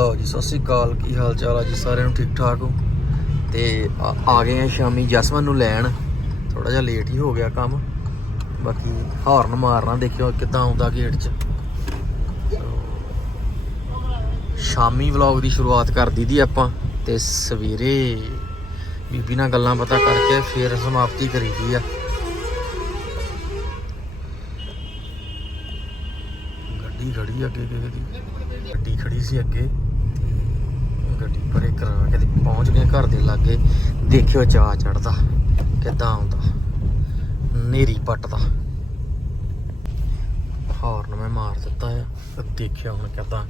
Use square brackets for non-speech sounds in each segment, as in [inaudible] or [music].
ਲਓ ਜੀ, ਸਤਿ ਸ੍ਰੀ ਅਕਾਲ, ਕੀ ਹਾਲ ਚਾਲ ਆ ਜੀ? ਸਾਰਿਆਂ ਨੂੰ ਠੀਕ ਠਾਕ ਹੋ? ਤੇ ਆ ਗਏ ਆ ਸ਼ਾਮੀ ਜਸਮਨ ਨੂੰ ਲੈਣ। ਥੋੜਾ ਜਿਹਾ ਲੇਟ ਹੀ ਹੋ ਗਿਆ ਕੰਮ। ਬਾਕੀ ਹਾਰਨ ਮਾਰਨਾ, ਦੇਖਿਓ ਕਿੱਦਾਂ ਆਉਂਦਾ ਗੇਟ 'ਚ। ਸ਼ਾਮੀ ਵਲੌਗ ਦੀ ਸ਼ੁਰੂਆਤ ਕਰ ਦਿੱਤੀ ਆਪਾਂ, ਤੇ ਸਵੇਰੇ ਬੀਬੀ ਨਾਲ ਗੱਲਾਂ ਪਤਾ ਕਰਕੇ ਫਿਰ ਸਮਾਪਤੀ ਕਰੀ ਕਰੀਦੀ ਆ। ਗੱਡੀ ਖੜੀ ਅੱਗੇ ਕਿਸੇ ਦੀ। ਗੱਡੀ ਖੜੀ ਸੀ ਅੱਗੇ। ਗੱਡੀ ਪਰੇ ਕਰਾ ਕੇ ਪਹੁੰਚ ਗਏ ਘਰ ਦੇ ਲਾਗੇ। ਦੇਖਿਓ ਚਾਹ ਚੜਦਾ, ਕਿੱਦਾਂ ਆਉਂਦਾ। ਨੇਰੀ ਪੱਟਦਾ। ਹਾਰਨ ਮੈਂ ਮਾਰ ਦਿੱਤਾ ਆ। ਦੇਖਿਆ ਹੁਣ ਕਿੱਦਾਂ।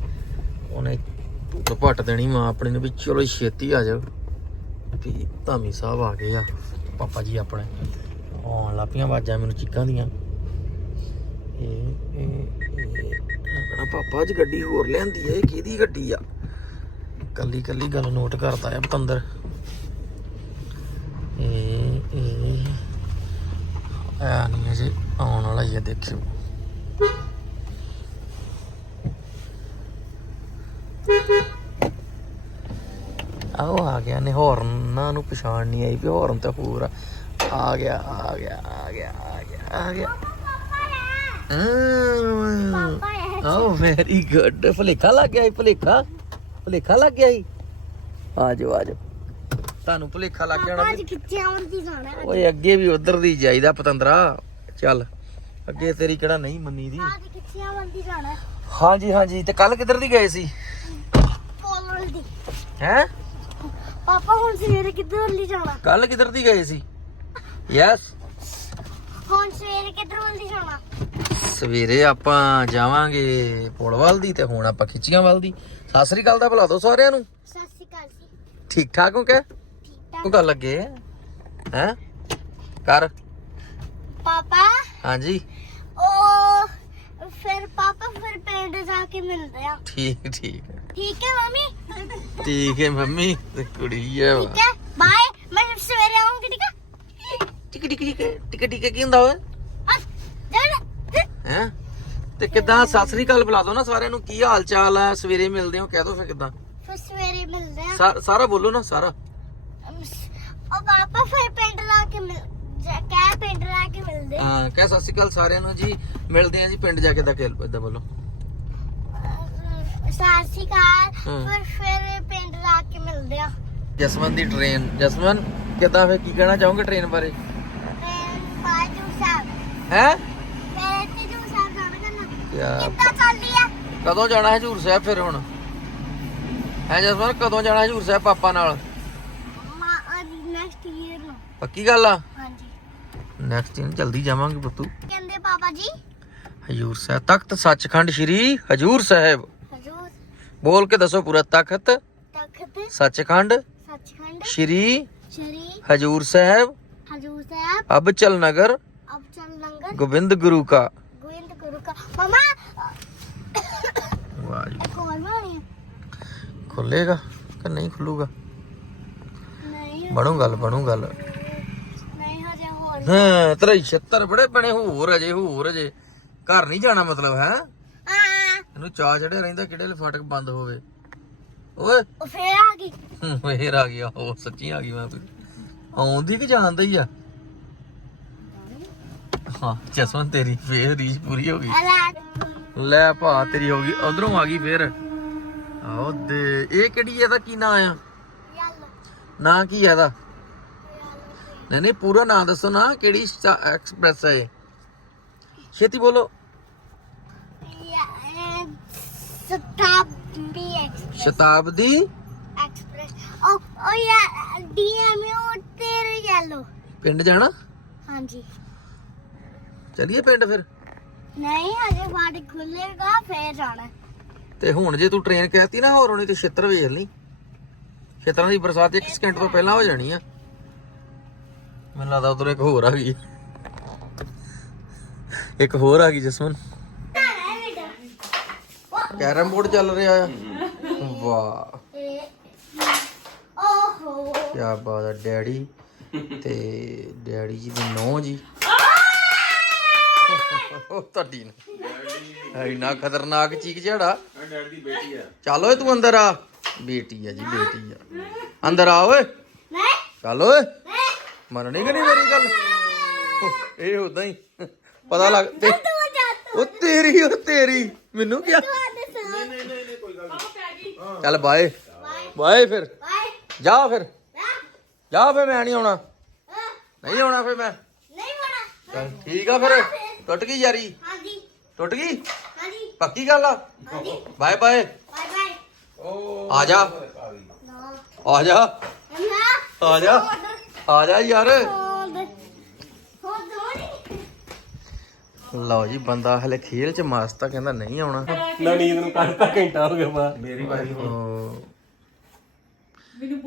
ਉਹਨੇ ਧੁੱਤ ਪੱਟ ਦੇਣੀ ਮਾਂ ਆਪਣੀ ਨੂੰ ਵੀ, ਚਲੋ ਛੇਤੀ ਆ ਜਾਓ। ਵੀ ਧਾਮੀ ਸਾਹਿਬ ਆ ਗਏ ਆ। ਪਾਪਾ ਜੀ ਆਪਣੇ ਆਉਣ ਲੱਪੀਆਂ ਆਵਾਜ਼ਾਂ ਮੈਨੂੰ ਚਿੱਕਾਂ ਦੀਆਂ। ਇਹ ਇਹ ਪਾਪਾ ਅੱਜ ਗੱਡੀ ਹੋਰ ਲਿਆਂਦੀ ਹੈ ਇਹ ਕਿਹਦੀ ਗੱਡੀ ਆ? ਕੱਲੀ ਕੱਲੀ ਗੱਲ ਨੋਟ ਕਰਦਾ ਆ ਪਤੰਦਰ। ਇਹ ਇਹ ਆ ਨਹੀਂ ਅਜੇ ਆਉਣ ਵਾਲਾ ਹੀ ਆ ਦੇਖਿਓ। ਆਓ ਆ ਗਿਆ ਨੇ ਹੌਰਨਾਂ ਨੂੰ ਪਛਾਣ ਨਹੀਂ ਆਈ ਵੀ ਹੌਰਨ ਤਾਂ ਹੋਰ ਆ। ਆ ਗਿਆ ਆ ਗਿਆ ਆ ਗਿਆ ਆ ਗਿਆ ਆ ਗਿਆ। ਹਮ। ਆਓ ਵੈਰੀ ਗੁੱਡ ਭਲੇਖਾ ਲੱਗ ਗਿਆ ਸੀ ਭਲੇਖਾ। ਭਲੇਖਾ ਲੱਗ ਗਿਆ ਸੀ ਆ ਜਾਓ ਆ ਜਾਓ। ਤੁਹਾਨੂੰ ਭਲੇਖਾ ਲੱਗ ਜਾਣਾ ਅੱਜ ਕਿੱਥੇ ਆਉਣ ਦੀ ਜਾਣਾ ਓਏ ਅੱਗੇ ਵੀ ਉਧਰ ਦੀ ਜਾਈਦਾ ਪਤੰਦਰਾ। ਚੱਲ ਅੱਗੇ ਤੇਰੀ ਕਿਹੜਾ ਨਹੀਂ ਮੰਨੀ ਦੀ। ਅੱਜ ਕਿੱਥੇ ਆਉਣ ਦੀ ਜਾਣਾ? ਹਾਂਜੀ ਹਾਂਜੀ। ਤੇ ਕੱਲ ਕਿੱਧਰ ਦੀ ਗਏ ਸੀ? ਪੋਲਰ ਦੀ। ਹੈ? ਪਾਪਾ ਹੁਣ ਸਵੇਰੇ ਕਿੱਧਰ ਲਈ ਜਾਣਾ? ਕੱਲ ਕਿੱਧਰ ਦੀ ਗਏ ਸੀ? ਯੈਸ ਹੁਣ ਸਵੇਰੇ ਕਿੱਧਰ ਵੱਲ ਦੀ ਜਾਣਾ? ਸਵੇਰੇ ਆਪਾਂ ਜਾਵਾਂਗੇ ਪੁਲਵਾਲ ਦੀ ਤੇ ਹੁਣ ਆਪਾਂ ਖਿੱਚੀਆਂ ਵੱਲ ਦੀ। ਸਤਿ ਸ੍ਰੀ ਅਕਾਲ ਦਾ ਬੁਲਾ ਦਿਓ ਸਾਰਿਆਂ ਨੂੰ। ਸਤਿ ਸ਼੍ਰੀ ਅਕਾਲ ਜੀ। ਠੀਕ ਠਾਕ ਹੋ ਕੇ ਠੀਕ ਠਾਕ। ਤੂੰ ਗੱਲ ਲੱਗੇ ਹੈ? ਕਰ ਪਾਪਾ? ਹਾਂਜੀ। ਉਹ ਫਿਰ ਪਾਪਾ ਫਿਰ ਪਿੰਡ ਜਾ ਕੇ ਮਿਲਦੇ ਆ। ਠੀਕ ਠੀਕ। ਹੈ। ਠੀਕ ਹੈ ਮੰਮੀ? ਠੀਕ ਹੈ ਮੰਮੀ ਕੁੜੀ ਹੈ। ਠੀਕ ਹੈ। ਬਾਏ ਮੈਂ ਸਵੇਰੇ ਆਉਂਗੀ ਠੀਕ ਹੈ? ਟਿਕ ਟਿਕ ਟਿਕ ਟਿਕ ਟਿਕ ਕੀ ਹੁੰਦਾ ਓਏ? ਹੈ? ਤੇ ਕਿਦਾਂ? ਸਤਿ ਸ੍ਰੀ ਅਕਾਲ ਬੁਲਾ ਦਿਓ ਨਾ ਸਾਰਿਆਂ ਨੂੰ। ਕੀ ਹਾਲ ਚਾਲ ਹੈ? ਸਵੇਰੇ ਮਿਲਦੇ ਹਾਂ ਕਹਿ ਦੋ ਫਿਰ ਕਿਦਾਂ? ਫਿਰ ਸਵੇਰੇ ਮਿਲਦੇ ਆ। ਸਾ- ਸਾਰਾ ਬੋਲੋ ਨਾ ਸਾਰਾ। ਉਹ ਪਾਪਾ ਫਿਰ ਪਿੰਡ ਲਾ ਕੇ ਮਿਲ ਜਾ- ਕਹਿ ਪਿੰਡ ਲਾ ਕੇ ਮਿਲਦੇ ਆ। ਹਾਂ ਕਹਿ ਸਤਿ ਸ੍ਰੀ ਅਕਾਲ ਸਾਰਿਆਂ ਨੂੰ ਜੀ। ਮਿਲਦੇ ਹਾਂ ਜੀ ਪਿੰਡ ਜਾ ਕੇ ਦਾ ਖੇਲ ਇਦਾਂ ਬੋਲੋ। ਸਤਿ ਸ਼੍ਰੀ ਅਕਾਲ। ਹਮ। ਫਿਰ ਫਿਰ ਪਿੰਡ ਲਾ ਕੇ ਮਿਲਦੇ ਆ। ਜਸਮਨ ਦੀ ਟ੍ਰੇਨ ਜਸਮਨ ਕਿਦਾਂ ਫੇ ਕੀ ਕਹਿਣਾ ਚਾਹੋਗੇ ਟ੍ਰੇਨ ਬਾਰੇ? ਫਿਰ ਬਾਜੂ ਸਾਹਿਬ। ਹੈ ਫਿਰ ਤੇ ਜੂ ਸਾਹਿਬ ਜਾਣਾ ਕਿੱਦਾਂ ਚੱਲਦੀ ਆ? ਕਦੋਂ ਜਾਣਾ ਹਜੂਰ ਸਾਹਿਬ ਫਿਰ ਹੁਣ? ਹੈ ਜਸਮਨ ਕਦੋਂ ਜਾਣਾ ਹਜੂਰ ਸਾਹਿਬ ਪਾਪਾ ਨਾਲ? ਮਾ ਨੈਕਸਟ ਈਅਰ ਨੂੰ ਪੱਕੀ ਗੱਲ ਆ? ਹਾਂਜੀ। ਨੈਕਸਟ ਦਿਨ ਜਲਦੀ ਜਾਵਾਂਗੇ ਪੁੱਤੂ। ਕਹਿੰਦੇ ਪਾਪਾ ਜੀ? ਹਜੂਰ ਸਾਹਿਬ ਤਖਤ ਸੱਚਖੰਡ ਸ੍ਰੀ ਹਜੂਰ ਸਾਹਿਬ। ਹਜੂਰ। ਬੋਲ ਕੇ ਦੱਸੋ ਪੂਰਾ ਤਖਤ ਤਖਤ ਸੱਚਖੰਡ ਸੱਚਖੰਡ ਸ੍ਰੀ ਸ਼੍ਰੀ ਹਜੂਰ ਸਾਹਿਬ। ਹਜੂਰ ਸਾਹਿਬ। ਅਬਚਲ ਨਗਰ ਅਬ ਚਲ ਲੰਗਰ ਗੋਬਿੰਦ ਗੁਰੂ ਕਾ। ਗੋਇੰਦ ਗੁਰੂ ਕਾ ਮਮਾ ਵਾਹ ਜੀ ਇੱਕ ਹੋਰ ਬਾਣੀ ਖੁੱਲੇਗਾ ਕਿ ਨਹੀਂ ਖੁੱਲੂਗਾ? ਨਹੀਂ ਬਣੂ ਗੱਲ ਬਣੂ ਗੱਲ। ਨਹੀਂ ਹਜੇ ਹੋਰ ਹਾਂ ਤੇਰਾ 76 ਬੜੇ ਬਣੇ ਹੋਰ ਅਜੇ ਹੋਰ ਅਜੇ। ਘਰ ਨਹੀਂ ਜਾਣਾ ਮਤਲਬ ਹੈ? ਆ ਇਹਨੂੰ ਚਾਹ ਚੜਿਆ ਰਹਿੰਦਾ ਕਿਹੜੇ ਫਾਟਕ ਬੰਦ ਹੋਵੇ। ਓਏ। ਉਹ ਫੇਰ ਆ ਗਈ। ਹੂੰ, ਫੇਰ ਆ ਗਿਆ ਉਹ ਸੱਚੀ ਆ ਗਈ ਮੈਂ ਆਉਂਦੀ ਕਿ ਜਾਂਦਾ ਹੀ ਆ? ਹਾਂ ਜਸਵੰਤ ਤੇਰੀ ਫੇਰ ਰੀਸ ਪੂਰੀ ਹੋ ਗਈ। ਲੈ ਭਾ ਤੇਰੀ ਹੋ ਗਈ। ਉਧਰੋਂ ਆ ਗਈ ਫੇਰ। ਆਓ ਦੇ ਇਹ ਕਿਹੜੀ ਇਹਦਾ? ਕੀ ਨਾਂ ਆ? ਯਾਲ। ਨਾਂ ਕੀ ਹੈ ਇਹਦਾ? ਨਹੀਂ ਨਹੀਂ ਪੂਰਾ ਨਾਂ ਦੱਸੋ ਨਾ ਕਿਹੜੀ ਐਕਸਪ੍ਰੈਸ ਹੈ ਛੇਤੀ ਬੋਲੋ। ਐਕਸਪ੍ਰੈਸ ਸ਼ਤਾਬਦੀ ਐਕਸਪ੍ਰੈਸ ਉਹ ਉਹ ਯਾ ਡੀਐਮਯੂ ਤੇਰੇ ਯੈਲੋ। ਪਿੰਡ ਜਾਣਾ? ਹਾਂਜੀ। ਚਲਿਏ ਪਿੰਡ ਫਿਰ? ਨਹੀਂ ਹਜੇ ਫਾਟਕ ਖੁੱਲੇਗਾ ਫੇਰ ਜਾਣਾ। ਤੇ ਹੁਣ ਜੇ ਤੂੰ ਟ੍ਰੇਨ ਕਹਿਤੀ ਨਾ ਹੋਰ ਹੋਣੀ ਤੇ ਛਿੱਤਰ ਵੇਖ ਲਈ। ਛਿੱਤਰਾਂ ਦੀ ਬਰਸਾਤ 1 ਸਕਿੰਟ ਤੋਂ ਪਹਿਲਾਂ ਹੋ ਜਾਣੀ ਆ। ਮੈਨੂੰ ਲੱਗਦਾ ਉਧਰ ਇੱਕ ਹੋਰ ਆ ਗਈ। ਇੱਕ ਹੋਰ ਆ ਗਈ ਜਸਮਨ। ਕੈਰਮ ਬੋਰਡ ਚੱਲ ਰਿਹਾ ਆ। ਵਾਹ। ਓਹੋ। ਕੀ ਬਾਤ ਹੈ ਡੈਡੀ ਤੇ ਡੈਡੀ ਜੀ ਦੀ ਨੌ ਜੀ। ਉਹ ਤੁਹਾਡੀ ਨੇ। ਇੰਨਾ ਖਤਰਨਾਕ ਚੀਕ ਝਾੜਾ। ਆ ਡੈਡ ਦੀ ਬੇਟੀ ਆ। ਚੱਲ ਓਏ ਤੂੰ ਅੰਦਰ ਆ। ਬੇਟੀ ਆ ਜੀ ਬੇਟੀ ਆ। ਅੰਦਰ ਆ ਓਏ। ਚੱਲ ਓਏ। ਨਹੀਂ ਮੰਨਣੀ ਕਿ ਨਹੀਂ ਮੇਰੀ ਗੱਲ? ਇਹ ਉਦਾਂ ਹੀ। ਪਤਾ ਲੱਗ ਤੇ ਉਹ ਤੇਰੀ ਉਹ ਤੇਰੀ। ਮੈਨੂੰ ਕਿਹਾ ਤੂੰ ਆਦੇ ਸਾਹ ਨਹੀਂ ਨਹੀਂ ਨਹੀਂ ਕੋਈ ਗੱਲ ਨਹੀਂ। ਚੱਲ ਬਾਏ। ਬਾਏ। ਫਿਰ। ਬਾਏ। ਜਾ ਫਿਰ। ਜਾ। ਫਿਰ ਮੈਂ ਨਹੀਂ ਆਉਣਾ। ਨਹੀਂ ਆਉਣਾ ਫਿਰ ਮੈਂ। ਨਹੀਂ ਚੱਲ ਠੀਕ ਆ ਫਿਰ। ਟੁੱਟ ਗਈ ਯਾਰੀ? ਹਾਂਜੀ। ਟੁੱਟ ਗਈ? ਹਾਂਜੀ। ਪੱਕੀ ਗੱਲ ਆ? ਹਾਂਜੀ। Bye bye. ਬਾਏ ਬਾਏ ਆ ਜਾ। ਨਾ ਆ ਜਾ। ਆ ਜਾ। ਆ ਜਾ ਯਾਰ। ਹੋਣੀ ਲਓ ਜੀ ਬੰਦਾ ਹਲੇ ਖੇਲ ਚ ਮਸਤ ਆ ਕਹਿੰਦਾ ਨਹੀਂ ਆਉਣਾ। ਨਾ ਨੀਂਦ ਨੂੰ ਕੱਢਤਾ ਘੰਟਾ ਹੋ ਗਿਆ ਬਾ ਮੇਰੀ ਵਾਰੀ ਓ।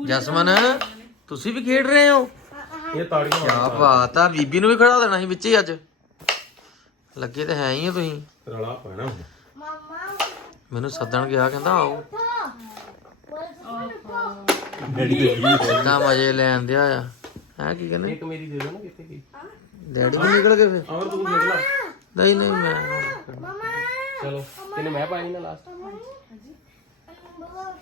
ਜਸਮਨ ਤੁਸੀਂ ਵੀ ਖੇਡ ਰਹੇ ਹੋ? ਇਹ ਤਾੜੀਆਂ ਕਿਆ ਬਾਤ ਆ ਬੀਬੀ ਨੂੰ ਵੀ ਖੜਾ ਦੇਣਾ ਸੀ ਵਿੱਚ ਹੀ ਅੱਜ। ਲੱਗੇ ਤੇ ਹੈ ਹੀ ਆ ਤੁਸੀਂ। ਰਲਾ ਪੈਣਾ ਹੁਣ। ਮਮਾ। ਮੈਨੂੰ ਸੱਦਣ ਗਿਆ ਕਹਿੰਦਾ ਆਓ। ਡੈਡੀ ਦੇ ਗਈ ਕਿੰਨਾ ਮਜ਼ੇ ਲੈਣ ਦਿਆ ਆ। ਹੈ ਕੀ ਕਹਿੰਦੇ? ਇੱਕ ਮੇਰੀ ਦੇ ਦੋ ਨਾ ਕਿੱਥੇ ਗਈ? ਡੈਡੀ ਵੀ ਨਿਕਲ ਗਏ ਫਿਰ? ਅਮਰ ਤੂੰ ਦੇਖ ਲੈ ਨਹੀਂ ਨਹੀਂ ਮੈਂ ਮਮਾ। ਚਲੋ ਤੈਨੂੰ ਮੈਂ ਪਾਣੀ ਨਾ ਲਾਸਟ ਬੋਲ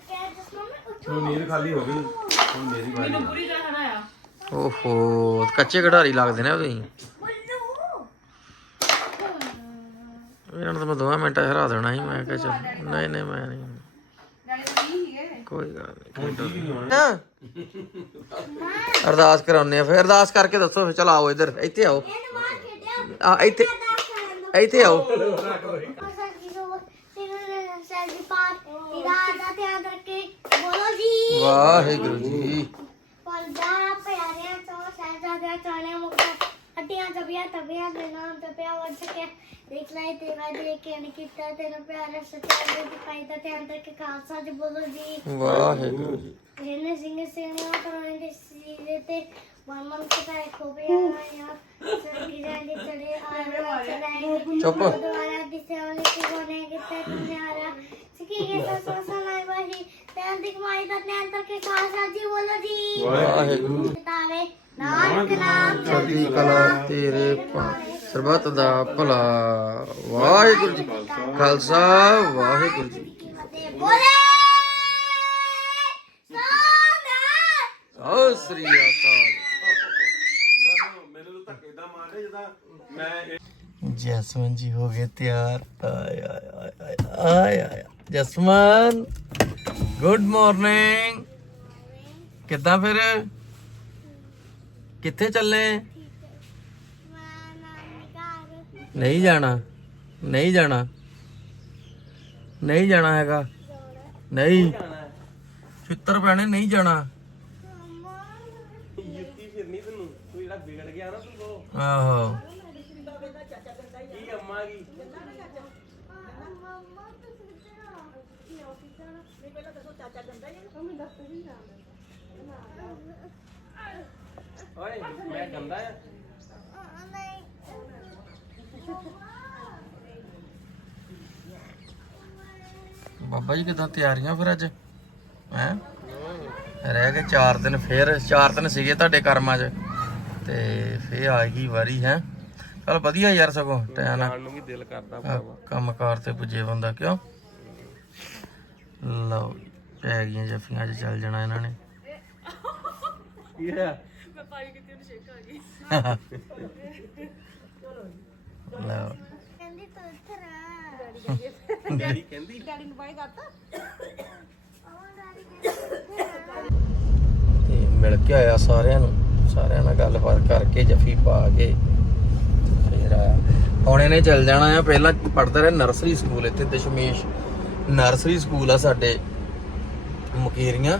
ਕੇ ਜਸਮਨ ਉਠੋ ਹੁਣ ਨੀਂਦ ਖਾਲੀ ਹੋ ਗਈ। ਹੁਣ ਮੇਰੀ ਵਾਰੀ ਓਹੋ ਕੱਚੇ ਖਿਡਾਰੀ ਲੱਗਦੇ ਨੇ ਉਹ ਤੁਸੀਂ ਬੱਲੂ ਇਹਨਾਂ ਨੂੰ ਤਾਂ ਮੈਂ ਦੋਵਾਂ ਮਿੰਟਾਂ 'ਚ ਹਰਾ ਦੇਣਾ ਸੀ ਮੈਂ ਕਿਹਾ ਚੱਲ ਨਹੀਂ ਨਹੀਂ ਮੈਂ ਨਹੀਂ ਕੋਈ ਗੱਲ ਨਹੀਂ ਨਾ ਅਰਦਾਸ ਕਰਾਉਨੇ ਆ ਫਿਰ ਅਰਦਾਸ ਕਰਕੇ ਦੱਸੋ ਫਿਰ ਚਲ ਆਓ ਇੱਧਰ ਇੱਥੇ ਆਓ। ਆ ਇੱਥੇ ਇੱਥੇ ਆਓ। ਵਾਹਿਗੁਰੂ ਜੀ। ਜਬੀਆਂ ਤਬੀਆਂ ਦੇ ਨਾਮ ਤੇ ਪਿਆ ਵੜ ਸਕੇ ਦੇਖ ਲੈ ਤੇ ਵਾ ਦੇ ਕੇ ਨਹੀਂ ਕੀਤਾ ਤੇਰਾ ਪਿਆਰਾ ਸੱਚਾ ਦੇ ਦਿਖਾਈ ਦਾ ਧਿਆਨ ਰੱਖ ਕੇ ਖਾਲਸਾ ਜੀ ਬੋਲੋ ਜੀ। ਵਾਹਿਗੁਰੂ ਜੀ। ਇਹਨੇ ਸਿੰਘ ਸੇਵਾ ਕਰਾਉਣ ਦੇ ਸੀਰੇ ਤੇ ਮਨ ਮਨ ਕਟਾਏ ਖੋਬੇ ਆਇਆ ਸਰਗੀ ਜਾਂਦੇ ਚੜੇ ਆਇਆ ਚੜਾਏ ਚੁੱਪ। ਦੁਆਰਾ ਦਿਸੇ ਵਾਲੇ ਕੀ ਹੋਣੇ ਕਿਤੇ ਨਿਆਰਾ ਸਿੱਕੀ ਕੇ ਤਾਂ ਸੋਸਾ ਨਹੀਂ ਵਾਹੀ ਤੇ ਅੰਦਿਕ ਮਾਈ ਦਾ ਧਿਆਨ ਕਰਕੇ ਖਾਲਸਾ ਜੀ ਬੋਲੋ ਜੀ। ਵਾਹਿਗੁਰੂ। ਨਾਮ ਚੜ੍ਹਦੀ ਕਲਾ ਤੇਰੇ ਭਾਣੇ ਸਰਬੱਤ ਦਾ ਭਲਾ। ਵਾਹਿਗੁਰੂ ਜੀ ਕਾ ਖਾਲਸਾ ਵਾਹਿਗੁਰੂ ਜੀ ਕੀ ਫਤਿਹ। ਬੋਲੇ ਸ੍ਰੀ ਅਕਾਲ। ਜਸਮਨ ਜੀ ਹੋ ਗਏ ਤਿਆਰ। ਆਏ ਆਏ ਆਏ ਆਏ ਆਏ ਜਸਮਨ ਗੁੱਡ ਮਾਰਨਿੰਗ। ਕਿੱਦਾਂ ਫਿਰ? ਕਿੱਥੇ ਚੱਲੇ? ਨਹੀਂ ਜਾਣਾ। ਨਹੀਂ ਜਾਣਾ। ਨਹੀਂ ਜਾਣਾ ਹੈਗਾ। ਨਹੀਂ। ਛਿੱਤਰ ਪੈਣੇ ਨਹੀਂ ਜਾਣਾ। ਜੁੱਤੀ ਫਿਰਨੀ ਤੈਨੂੰ। ਤੂੰ ਜਿਹੜਾ ਵਿਗੜ ਗਿਆ ਨਾ ਤੂੰ ਉਹ। ਆਹੋ ਕੀ ਅੰਮਾ ਕੀ ਮੰਮਾ ਤੁਸੀਂ ਕਿਹੜਾ ਓਏ ਮੈਂ ਗੰਦਾ ਆ। ਬਾਬਾ ਜੀ ਕਿਦਾਂ ਤਿਆਰੀਆਂ ਫਿਰ ਅੱਜ? ਹੈ? ਰਹਿ ਗਏ 4 ਦਿਨ ਫਿਰ 4 ਦਿਨ ਸੀਗੇ ਤੁਹਾਡੇ ਕਰਮਾਂ 'ਚ। ਤੇ ਫੇਰ ਆ ਗਈ ਵਾਰੀ ਹੈ? ਚਲ ਵਧੀਆ ਯਾਰ ਸਗੋਂ ਟਾਈਮ ਨਾਲ। ਨੂੰ ਵੀ ਦਿਲ ਕਰਦਾ ਭਰਾਵਾ। ਕੰਮਕਾਰ ਤੇ ਪੁੱਜੇ ਬੰਦਾ ਕਿਉਂ? ਲਓ ਪੈ ਗਈਆਂ ਜੱਫੀਆਂ 'ਚ ਚੱਲ ਜਾਣਾ ਇਹਨਾਂ ਨੇ। ਕੀ ਹੈ ਲਓ। ਕਹਿੰਦੀ ਤੂੰ ਇੱਥੇ ਰਹਿ ਡੈਡੀ ਕਹਿੰਦੀ? ਉਹ ਡੈਡੀ ਕਹਿੰਦੀ ਤੇ ਮਿਲ ਕੇ ਆਇਆ ਸਾਰਿਆਂ ਨੂੰ। ਸਾਰਿਆਂ ਨਾਲ ਗੱਲਬਾਤ ਕਰਕੇ ਜੱਫੀ ਪਾ ਕੇ ਫੇਰ ਆਇਆ। ਹੁਣ ਇਹਨੇ ਚੱਲ ਜਾਣਾ ਆ। ਪਹਿਲਾਂ ਪੜਦਾ ਰਿਹਾ ਨਰਸਰੀ ਸਕੂਲ ਇੱਥੇ ਦਸ਼ਮੇਸ਼। ਨਰਸਰੀ ਸਕੂਲ ਆ ਸਾਡੇ ਮੁਕੇਰੀਆਂ।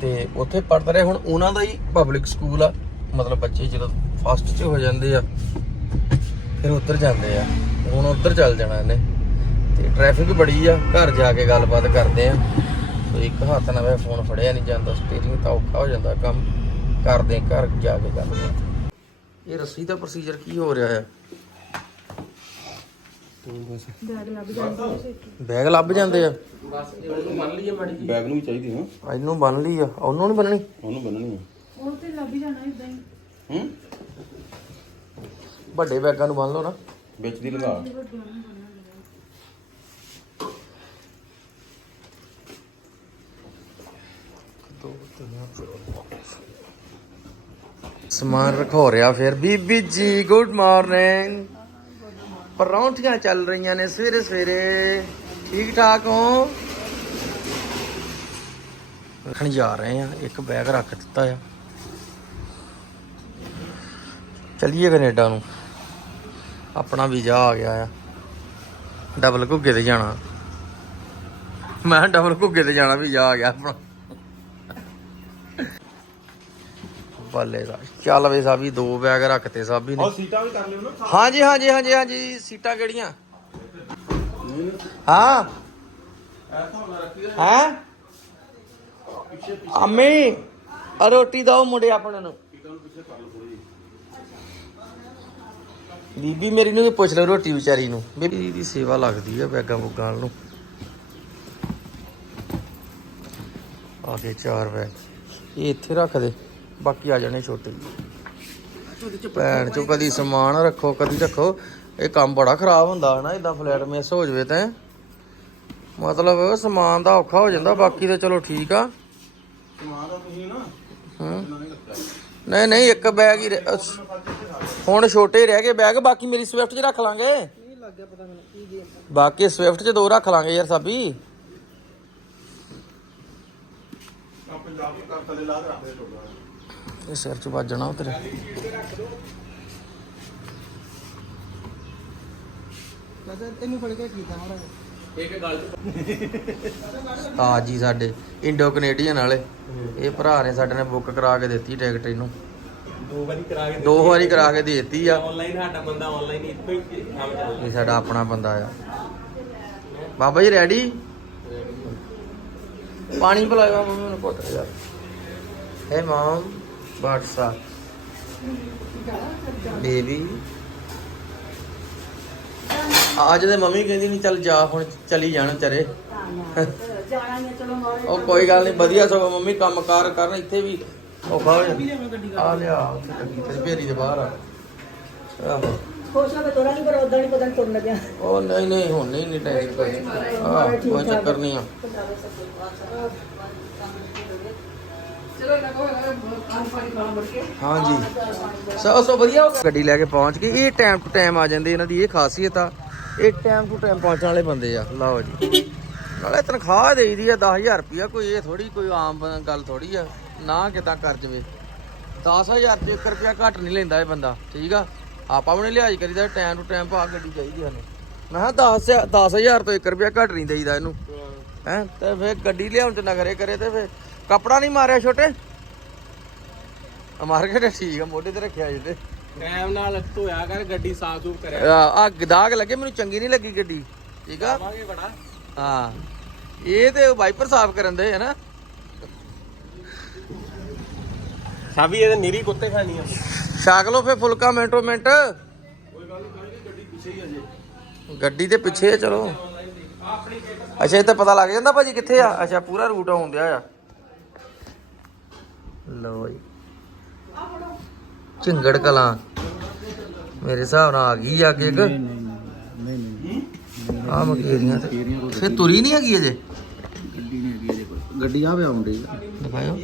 ਤੇ ਉੱਥੇ ਪੜਦਾ ਰਿਹਾ। ਹੁਣ ਉਹਨਾਂ ਦਾ ਹੀ ਪਬਲਿਕ ਸਕੂਲ ਆ। ਮਤਲਬ ਬੱਚੇ ਜਦੋਂ ਫਸਟ 'ਚ ਹੋ ਜਾਂਦੇ ਆ, ਫਿਰ ਉੱਧਰ ਜਾਂਦੇ ਆ। ਹੁਣ ਉੱਧਰ ਚੱਲ ਜਾਣਾ ਇਹਨੇ। ਤੇ ਟ੍ਰੈਫਿਕ ਬੜੀ ਆ। ਘਰ ਜਾ ਕੇ ਗੱਲਬਾਤ ਕਰਦੇ ਆ। ਸੋ ਇੱਕ ਹੱਥ ਨਾਲ ਵੇ ਫੋਨ ਫੜਿਆ ਨਹੀਂ ਜਾਂਦਾ। ਸਟੀਅਰਿੰਗ ਤਾਂ ਔਖਾ ਹੋ ਜਾਂਦਾ ਕੰਮ। ਕਰਦੇ ਘਰ ਜਾ ਕੇ ਗੱਲਬਾਤ ਇਹ ਰੱਸੀ ਦਾ ਪ੍ਰੋਸੀਜਰ ਕੀ ਹੋ ਰਿਹਾ ਆ? ਬੈਗ ਲੱਭ ਜਾਂਦੇ ਆ ਬਸ ਬੈਗ ਨੂੰ ਚਾਹੀਦੀ ਹਾਂ ਇਹਨੂੰ ਬੰਨ ਲਈ ਆ। ਉਹਨੂੰ ਨਹੀਂ ਬੰਨਣੀ? ਉਹਨੂੰ ਬੰਨਣੀ ਆ। ਵੱਡੇ ਬੈਗਾਂ ਨੂੰ ਬੰਨ ਲਓ ਨਾ। ਵਿੱਚ ਦੀ ਲਗਾ। ਸਮਾਨ ਰਖੋ ਰਿਹਾ ਫਿਰ। ਬੀਬੀ ਜੀ ਗੁੱਡ ਮਾਰਨਿੰਗ। ਪਰੌਂਠੀਆਂ ਚੱਲ ਰਹੀਆਂ ਨੇ ਸਵੇਰੇ ਸਵੇਰੇ। ਠੀਕ ਠਾਕ ਹੋ? ਰੱਖਣ ਜਾ ਰਹੇ ਆ ਇੱਕ ਬੈਗ ਰੱਖ ਦਿੱਤਾ ਆ। ਚੱਲੀਏ ਕੈਨੇਡਾ ਨੂੰ। ਆਪਣਾ ਵੀਜ਼ਾ ਆ ਗਿਆ ਆ। ਡਬਲ ਘੁੱਗੇ ਤੇ ਜਾਣਾ। ਮੈਂ ਡਬਲ ਘੁੱਗੇ ਤੇ ਜਾਣਾ, ਵੀਜ਼ਾ ਆ ਗਿਆ ਆਪਣਾ। ਬੱਲੇ ਦਾ। ਚੱਲ ਵੇ ਸਾਬੀ ਦੋ ਬੈਗ ਰੱਖਤੇ ਸਾਬੀ ਨੇ। ਸੀਟਾਂ ਵੀ ਕਰ ਲਿਓ ਨਾ। ਹਾਂਜੀ ਹਾਂਜੀ ਹਾਂਜੀ ਹਾਂਜੀ ਸੀਟਾਂ ਕਿਹੜੀਆਂ? ਹਾਂ। ਹੈ? ਅੰਮੀ ਆ ਰੋਟੀ ਦੋ ਮੁੰਡੇ ਆਪਣੇ ਨੂੰ। ਬੀਬੀ ਮੇਰੀ ਨੂੰ ਵੀ ਪੁੱਛ ਲਓ ਰੋਟੀ ਵਿਚਾਰੀ ਨੂੰ। ਬੀਬੀ ਦੀ ਸੇਵਾ ਲੱਗਦੀ ਆ ਬੈਗਾਂ ਬੁੱਗਾਂ ਨੂੰ। ਆ ਗਏ ਚਾਰ ਬੈਗ। ਇਹ ਇੱਥੇ ਰੱਖ ਦੇ। ਬਾਕੀ ਆ ਜਾਣੇ ਛੋਟੇ। ਭੈਣ ਚੋ ਕਦੀ ਸਮਾਨ ਰੱਖੋ ਕਦੀ ਰੱਖੋ। ਇਹ ਕੰਮ ਬੜਾ ਖਰਾਬ ਹੁੰਦਾ ਹੈ ਨਾ ਇਦਾਂ ਫਲੈਟ ਮਿਸ ਹੋ ਜਵੇ ਤਾਂ। ਮਤਲਬ ਸਮਾਨ ਦਾ ਔਖਾ ਹੋ ਜਾਂਦਾ ਬਾਕੀ ਤਾਂ ਚਲੋ ਠੀਕ ਆ। ਸਮਾਨ ਦਾ ਤੁਸੀਂ ਨਾ ਨਹੀਂ ਨਹੀਂ ਇੱਕ ਬੈਗ ਹੀ ਹੁਣ ਛੋਟੇ ਰਹਿ ਗਏ ਬੈਗ ਬਾਕੀ ਮੇਰੀ ਸਵਿਫਟ 'ਚ ਰੱਖ ਲਾਂਗੇ। ਬਾਕੀ ਸਵਿਫਟ 'ਚ ਦੋ ਰੱਖ ਲਾਂਗੇ ਯਾਰ ਸਾਬੀ। ਪੰਜਾਬ ਦੇ ਕਰ ਥੱਲੇ ਲਾ ਕੇ ਰੱਖਦੇ ਟੋਟਾ ਇਹ ਸਿਰ 'ਚ ਵੱਜਣਾ ਉਹ ਤੇਰੇ ਤੈਨੂੰ ਫੜ ਕੇ ਕੀਤਾ ਮਾਰਾ ਇੱਕ ਗੱਲ ਆ ਜੀ ਸਾਡੇ ਇੰਡੋ ਕੈਨੇਡੀਅਨ ਵਾਲੇ। ਇਹ ਭਰਾ ਨੇ ਸਾਡੇ ਨੇ ਬੁੱਕ ਕਰਾ ਕੇ ਦਿੱਤੀ ਟਿਕਟ ਇਹਨੂੰ। ਦੋ ਵਾਰੀ ਕਰਾ ਕੇ ਦੋ ਵਾਰੀ ਕਰਾ ਕੇ ਦੇ ਦਿੱਤੀ ਆ। ਆਨਲਾਈਨ ਸਾਡਾ ਬੰਦਾ ਆਨਲਾਈਨ ਇੱਥੋਂ ਹੀ ਕੰਮ ਚੱਲਦਾ। ਇਹ ਸਾਡਾ ਆਪਣਾ ਬੰਦਾ ਆ। ਬਾਬਾ ਜੀ ਰੈਡੀ ਪਾਣੀ ਪਿਲਾਇਆ ਮੰਮੀ ਨੂੰ ਘੁੱਟ ਯਾਰ। ਹੇ ਮਮ। ਅਪ ਬੇਬੀ ਅੱਜ ਦੇ ਮੰਮੀ ਕਹਿੰਦੀ ਨਹੀਂ ਚੱਲ ਜਾ ਹੁਣ ਚਲੀ ਜਾਣ ਚਰੇ ਉਹ ਕੋਈ ਗੱਲ ਨਹੀਂ ਵਧੀਆ ਸਗੋਂ ਮੰਮੀ ਕੰਮ ਕਾਰ ਕਰਨ ਇੱਥੇ ਵੀ ਔਖਾ ਹੋ ਜਾਂਦਾ ਆ ਲਿਆ ਉੱਥੇ ਤੇਰੀ ਭੇਰੀ ਦੇ ਬਾਹਰ ਆ। ਆਹੋ। ਖੁਸ਼ ਹੋ ਕੇ ਤੋਰਾ ਨਹੀਂ ਪਰ ਉਦਾਂ ਨਹੀਂ ਪਤਾ ਨੀ ਤੁਰਨ ਲੱਗਿਆ। ਉਹ ਨਹੀਂ ਨਹੀਂ ਹੁਣ ਨਹੀਂ ਨਹੀਂ ਟੈਨਸ਼ਨ ਕੋਈ। ਆ ਕੋਈ ਚੱਕਰ ਨਹੀਂ ਆ। ਹਾਂਜੀ। ਸੋ ਸੋ ਵਧੀਆ ਹੋ ਗਿਆ। ਗੱਡੀ ਲੈ ਕੇ ਪਹੁੰਚ ਗਏ। ਇਹ ਟਾਈਮ ਟੂ ਟਾਈਮ ਆ ਜਾਂਦੇ ਇਹਨਾਂ ਦੀ, ਇਹ ਖਾਸੀਅਤ ਆ। ਇਹ ਟਾਈਮ ਟੂ ਟਾਈਮ ਪਹੁੰਚਣ ਵਾਲੇ ਬੰਦੇ ਆ। ਲਓ ਜੀ। ਨਾਲੇ ਤਨਖਾਹ ਦੇਈਦੀ ਆ 10000 ਰੁਪਿਆ ਕੋਈ, ਇਹ ਥੋੜੀ ਕੋਈ ਆਮ ਗੱਲ ਥੋੜੀ ਆ। ਨਾ ਕਿਤਾ ਕਰ ਜਵੇ। 10000 ਤੇ 1 ਰੁਪਿਆ ਘੱਟ ਨਹੀਂ ਲੈਂਦਾ ਇਹ ਬੰਦਾ, ਠੀਕ ਆ? ਆਪਾਂ ਵੀ ਨੀ ਲਿਹਾਜ਼ ਕਰੀਦਾ ਟਾਈਮ ਟੂ ਟਾਈਮ ਭਾ ਗੱਡੀ ਚਾਹੀਦੀ ਸਾਨੂੰ ਮੈਂ ਕਿਹਾ 10 10000 ਤੋਂ 1 ਰੁਪਿਆ ਘੱਟ ਨਹੀਂ ਦੇਈਦਾ ਇਹਨੂੰ। ਹੈ? ਤੇ ਫੇਰ ਗੱਡੀ ਲਿਆਉਣ ਚ ਨਗਰੇ ਕਰੇ ਤੇ ਫੇਰ ਕਪੜਾ ਨਹੀਂ ਮਾਰਿਆ ਛੋਟੇ? ਆ ਮਾਰ ਕੇ ਤੇ ਠੀਕ ਆ ਮੋਢੇ ਤੇ ਰੱਖਿਆ ਜਿੱਤੇ ਟਾਈਮ ਨਾਲ ਧੋਇਆ ਕਰ ਗੱਡੀ ਸਾਫ਼ ਸੂਫ ਕਰਿਆ ਆ ਦਾਗ ਲੱਗੇ ਮੈਨੂੰ ਚੰਗੀ ਨਹੀਂ ਲੱਗੀ ਗੱਡੀ। ਠੀਕ ਆ? ਆਵਾਂਗੇ ਬੜਾ। ਹਾਂ। ਇਹ ਤੇ ਵਾਈਪਰ ਸਾਫ਼ ਕਰਨ ਦੇ ਹੈ ਨਾ ਸਾਬੀ ਇਹਦੇ ਨੀਰੀ ਕੁੱਤੇ ਖਾਣੀ ਆ। ਛਾਕ ਲਓ ਫੇ ਫੁਲਕਾ ਮਿੰਟੋ ਮਿੰਟ। ਗੱਡੀ ਦੇ ਪਿੱਛੇ ਆ ਚਲੋ। ਅੱਛਾ ਇਹ ਤਾਂ ਪਤਾ ਲੱਗ ਜਾਂਦਾ ਭਾਜੀ ਕਿੱਥੇ ਆ? ਅੱਛਾ ਪੂਰਾ ਰੂਟ ਆਉਂਦਿਆ ਆ। ਲਓ ਜੀ। ਝਿੰਗੜ ਕਲਾਂ। ਮੇਰੇ ਹਿਸਾਬ ਨਾਲ ਆ ਗਈ ਆ ਅੱਗੇ ਇੱਕ। ਨਹੀਂ ਨਹੀਂ ਆ ਮਕੇਰੀਆਂ ਤੇ ਫੇ ਤੁਰੀ ਨਹੀਂ ਹੈਗੀ ਅਜੇ? ਗੱਡੀ ਆ। ਪਿਆ ਹੁੰਦੀ ਦਿਖਾਓ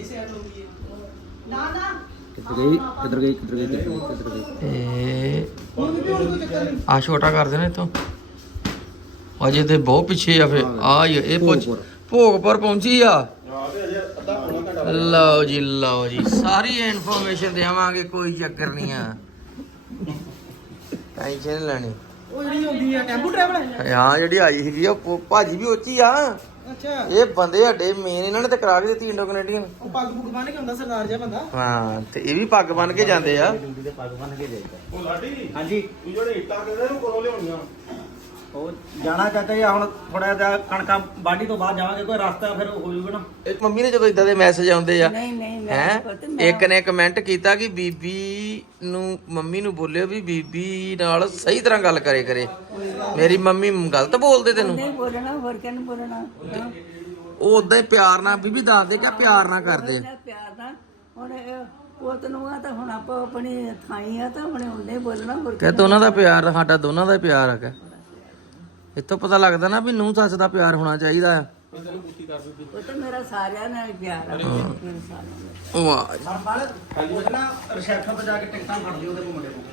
ਕਿੱਧਰ ਗਈ? ਕਿੱਧਰ ਗਈ? ਕਿੱਧਰ ਗਈ? ਕਿੱਧਰ ਗਈ? ਕਿੱਧਰ ਗਈ? ਇਹ ਆ ਛੋਟਾ ਕਰ ਦੇਣਾ ਇਤੋਂ ਅਜੇ ਤੇ ਬਹੁਤ ਪਿੱਛੇ ਆ ਫੇ ਆ ਇਹ ਪੁੱਛ ਭੋਗਪੁਰ ਪਹੁੰਚੀ ਆ। ਲਓ ਜੀ ਲਓ ਜੀ। ਸਾਰੀ ਇਨਫੋਰਮੇਸ਼ਨ ਦੇਵਾਂਗੇ ਕੋਈ ਚੱਕਰ ਨਹੀਂ ਆ। ਟੈਨਸ਼ਨ ਨੀ ਲੈਣੀ। ਉਹ ਜਿਹੜੀ ਹੁੰਦੀ ਆ ਟੈਂਪੂ ਟਰੈਵਲ ਹਾਂ ਜਿਹੜੀ ਆਈ ਸੀਗੀ ਉਹ ਭੋ- ਭਾਜੀ ਵੀ ਉੱਚੀ ਆ। ਅੱਛਾ। ਇਹ ਬੰਦੇ ਸਾਡੇ ਮੇਨ ਇਹਨਾਂ ਨੇ ਤੇ ਕਰਾ ਕੇ ਦਿੱਤੀ ਇੰਡੋ ਕੈਨੇਡੀਅਨ ਉਹ ਪੱਗ ਪੁੱਗ ਬੰਨ ਕੇ ਹੁੰਦਾ ਸਰਦਾਰ ਜਿਹਾ ਬੰਦਾ। ਹਾਂ ਤੇ ਇਹ ਵੀ ਪੱਗ ਬੰਨ ਕੇ ਜਾਂਦੇ ਆ। ਡਿਊਟੀ ਤੇ ਪੱਗ ਬੰਨ ਕੇ ਜਾਈਦਾ ਉਹ ਲਾਡੀ ਹਾਂਜੀ। ਤੂੰ ਜਿਹੜੇ ਇੱਟਾਂ ਕਹਿੰਦੇ ਇਹਨੂੰ ਕੋਲੋਂ ਲਿਆਉਣੀਆਂ? ਉਹ ਜਾਣਾ ਚਾਹਤਾ ਜੀ ਹੁਣ ਥੋੜਾ ਜਿਹਾ ਕਣਕਾਂ ਬਾਡੀ ਤੋਂ ਬਾਅਦ ਜਾਵਾਂਗੇ ਕੋਈ ਰਸਤਾ ਫਿਰ ਹੋ ਜਾਊਗਾ ਨਾ। ਇਹ ਮੰਮੀ ਨੇ ਜਦੋਂ ਇਦਾਂ ਦੇ ਮੈਸੇਜ ਆਉਂਦੇ ਆ ਨਹੀਂ ਨਹੀਂ ਹੈ? ਇੱਕ ਨੇ ਕਮੈਂਟ ਕੀਤਾ ਕਿ ਬੀਬੀ ਨੂੰ ਮੰਮੀ ਨੂੰ ਬੋਲਿਓ ਵੀ ਬੀਬੀ ਨਾਲ ਸਹੀ ਤਰ੍ਹਾਂ ਗੱਲ ਕਰੇ ਕਰੇ। ਮੇਰੀ ਮੰਮੀ ਗਲਤ ਬੋਲਦੇ ਤੈਨੂੰ? ਨਹੀਂ ਬੋਲਣਾ ਹੋਰ ਕਿਹਨੂੰ ਬੋਲਣਾ? ਹਾਂ। ਉਹ ਉਦਾਂ ਹੀ ਪਿਆਰ ਨਾਲ ਬੀਬੀ ਦੱਸਦੇ ਕਿ ਪਿਆਰ ਨਾਲ ਕਰਦੇ। ਇੰਨਾ ਪਿਆਰ ਨਾਲ ਹੁਣ ਇਹ ਪੁੱਤ ਨੂੰ ਆ ਤਾਂ ਹੁਣ ਆਪਾਂ ਆਪਣੀ ਥਾਈ ਆ ਤਾਂ ਹੁਣ ਉਹਨੇ ਬੋਲਣਾ ਹੋਰ ਕਿ ਦੋਨਾਂ ਦਾ ਪਿਆਰ ਸਾਡਾ ਦੋਨਾਂ ਦਾ ਹੀ ਪਿਆਰ ਹੈਗਾ। ਇੱਥੋਂ ਪਤਾ ਲੱਗਦਾ ਨਾ ਵੀ ਨੂੰ ਸੱਸ ਦਾ ਪਿਆਰ ਹੋਣਾ ਚਾਹੀਦਾ ਆ। ਉਹ ਤਾਂ ਮੇਰਾ ਸਾਰਿਆਂ ਨਾਲ ਹੀ ਪਿਆਰ ਆ। ਮੇਰੇ ਸਾਰਿਆਂ ਨਾਲ ਵਾਹ ਹਰਪਾਲ ਹਾਂਜੀ ਨਾ ਰਿਸੈਪਸ਼ਨ ਤੇ ਜਾ ਕੇ ਟਿਕਟਾਂ ਫੜ ਲਿਓ ਉਹਦੇ ਮੁੰਡੇ ਕੋਲ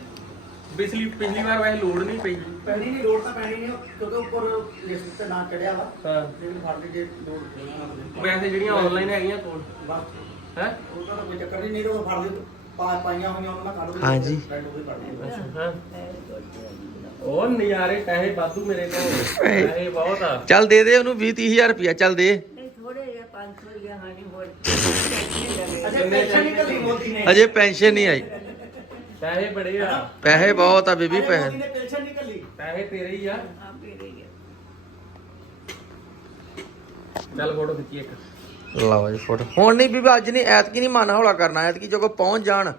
ਪਿਛਲੀ ਪਿਛਲੀ ਵਾਰ ਵੈਸੇ ਲੋੜ ਨਹੀਂ ਪਈ। ਪੈਣੀ ਨਹੀਂ ਲੋੜ ਤਾਂ ਪੈਣੀ ਨਹੀਂ ਕਿਉਂਕਿ ਉੱਪਰ ਲਿਸਟ ਤੇ ਨਾਂ ਚੜਿਆ ਵਾ। ਹਾਂ। ਜੇ ਵੀ ਫੜ ਲਈ ਜੇ ਲੋੜ ਨਹੀਂ ਵੈਸੇ ਜਿਹੜੀਆਂ ਆਨਲਾਈਨ ਹੈਗੀਆਂ ਕੋਲ। ਬਸ। ਹੈ? ਉਹਦਾ ਤਾਂ ਕੋਈ ਚੱਕਰ ਨਹੀਂ ਨਹੀਂ ਤਾਂ ਉਹ ਫੜ ਲਈ ਪਾ ਪਾਈਆਂ ਹੋਈਆਂ ਉਹਨਾਂ ਕੱਢ ਦਿਓ ਹਾਂਜੀ। ਫਰੈਂਡ ਉਹਦੇ ਫੜ ਲਈ ਹਾਂ। ਉਹ ਨਜ਼ਾਰੇ ਪੈਸੇ ਵਾਧੂ ਮੇਰੇ ਕੋਲ। ਪੈਸੇ ਬਹੁਤ ਆ। ਚੱਲ ਦੇ ਦੇ ਉਹਨੂੰ 20 30000 ਰੁਪਇਆ ਚੱਲ ਦੇ। ਨਹੀਂ ਥੋੜੇ ਜਿਹਾ 500 ਰੁਪਇਆ ਹਾਨੀ ਹੋਰ। ਅੱਛਾ ਪੈਨਸ਼ਨ ਨਿਕਲਦੀ ਮੋਦੀ ਨੇ। ਅਜੇ ਪੈਨਸ਼ਨ ਨਹੀਂ ਆਈ। ਪੈਸੇ ਬੜੇ ਆ। ਪੈਸੇ ਬਹੁਤ ਆ ਬੀਬੀ ਮੋਦੀ ਪੈਸੇ। ਨੇ ਪੈਨਸ਼ਨ ਨਿਕਲੀ। ਪੈਸੇ ਤੇਰੇ ਹੀ ਆ। ਆ ਮੇਰੇ ਹੀ ਆ। ਚੱਲ ਫੋਟੋ ਖਿੱਚੀ ਇੱਕ। ਲਓ ਜੀ ਫੋਟੋ। ਹੁਣ ਨਹੀਂ ਬੀਬੀ ਅੱਜ ਨਹੀਂ ਐਤਕੀ ਨਹੀਂ ਮਨ ਹੌਲਾ ਕਰਨਾ। ਐਤਕੀ ਜੋ ਕੋ ਪਹੁੰਚ ਜਾਣ।